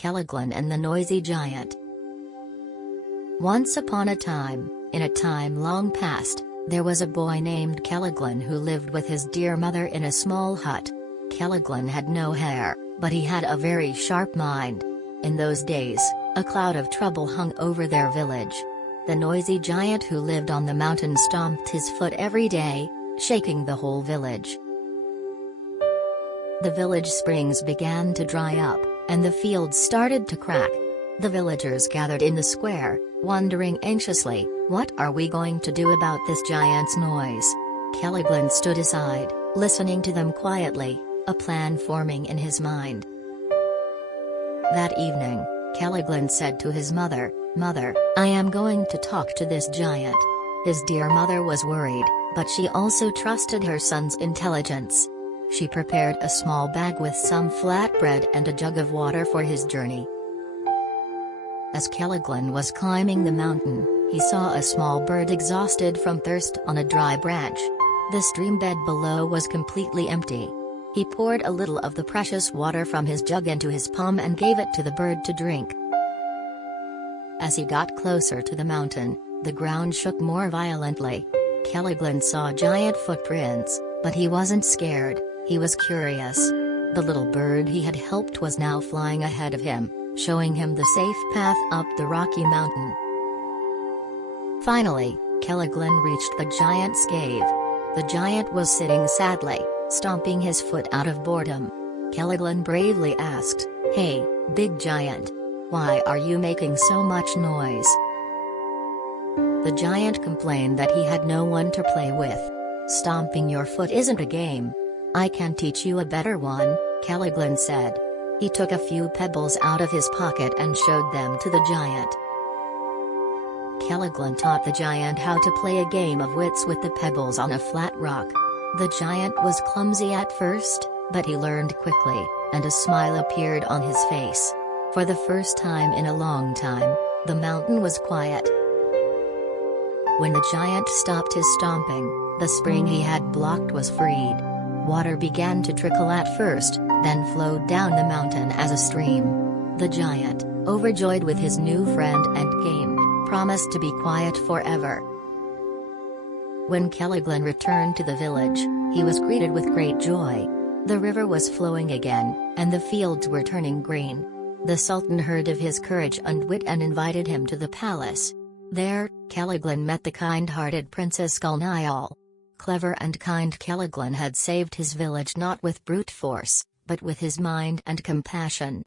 Keloğlan and the Noisy Giant. Once upon a time, in a time long past, there was a boy named Keloğlan who lived with his dear mother in a small hut. Keloğlan had no hair, but he had a very sharp mind. In those days, a cloud of trouble hung over their village. The noisy giant who lived on the mountain stomped his foot every day, shaking the whole village. The village springs began to dry up, and the fields started to crack. The villagers gathered in the square, wondering anxiously, what are we going to do about this giant's noise? Keloğlan stood aside, listening to them quietly, a plan forming in his mind. That evening, Keloğlan said to his mother, "Mother, I am going to talk to this giant." His dear mother was worried, but she also trusted her son's intelligence. She prepared a small bag with some flatbread and a jug of water for his journey. As Keloğlan was climbing the mountain, he saw a small bird exhausted from thirst on a dry branch. The stream bed below was completely empty. He poured a little of the precious water from his jug into his palm and gave it to the bird to drink. As he got closer to the mountain, the ground shook more violently. Keloğlan saw giant footprints, but he wasn't scared, he was curious. The little bird he had helped was now flying ahead of him, showing him the safe path up the rocky mountain. Finally, Keloğlan reached the giant's cave. The giant was sitting sadly, stomping his foot out of boredom. Keloğlan bravely asked, "Hey, big giant. Why are you making so much noise?" The giant complained that he had no one to play with. "Stomping your foot isn't a game. I can teach you a better one," Keloğlan said. He took a few pebbles out of his pocket and showed them to the giant. Keloğlan taught the giant how to play a game of wits with the pebbles on a flat rock. The giant was clumsy at first, but he learned quickly, and a smile appeared on his face. For the first time in a long time, the mountain was quiet. When the giant stopped his stomping, the spring he had blocked was freed. Water began to trickle at first, then flowed down the mountain as a stream. The giant, overjoyed with his new friend and game, promised to be quiet forever. When Keloğlan returned to the village, he was greeted with great joy. The river was flowing again, and the fields were turning green. The Sultan heard of his courage and wit and invited him to the palace. There, Keloğlan met the kind-hearted Princess Gülnihal. Clever and kind Keloğlan had saved his village not with brute force, but with his mind and compassion.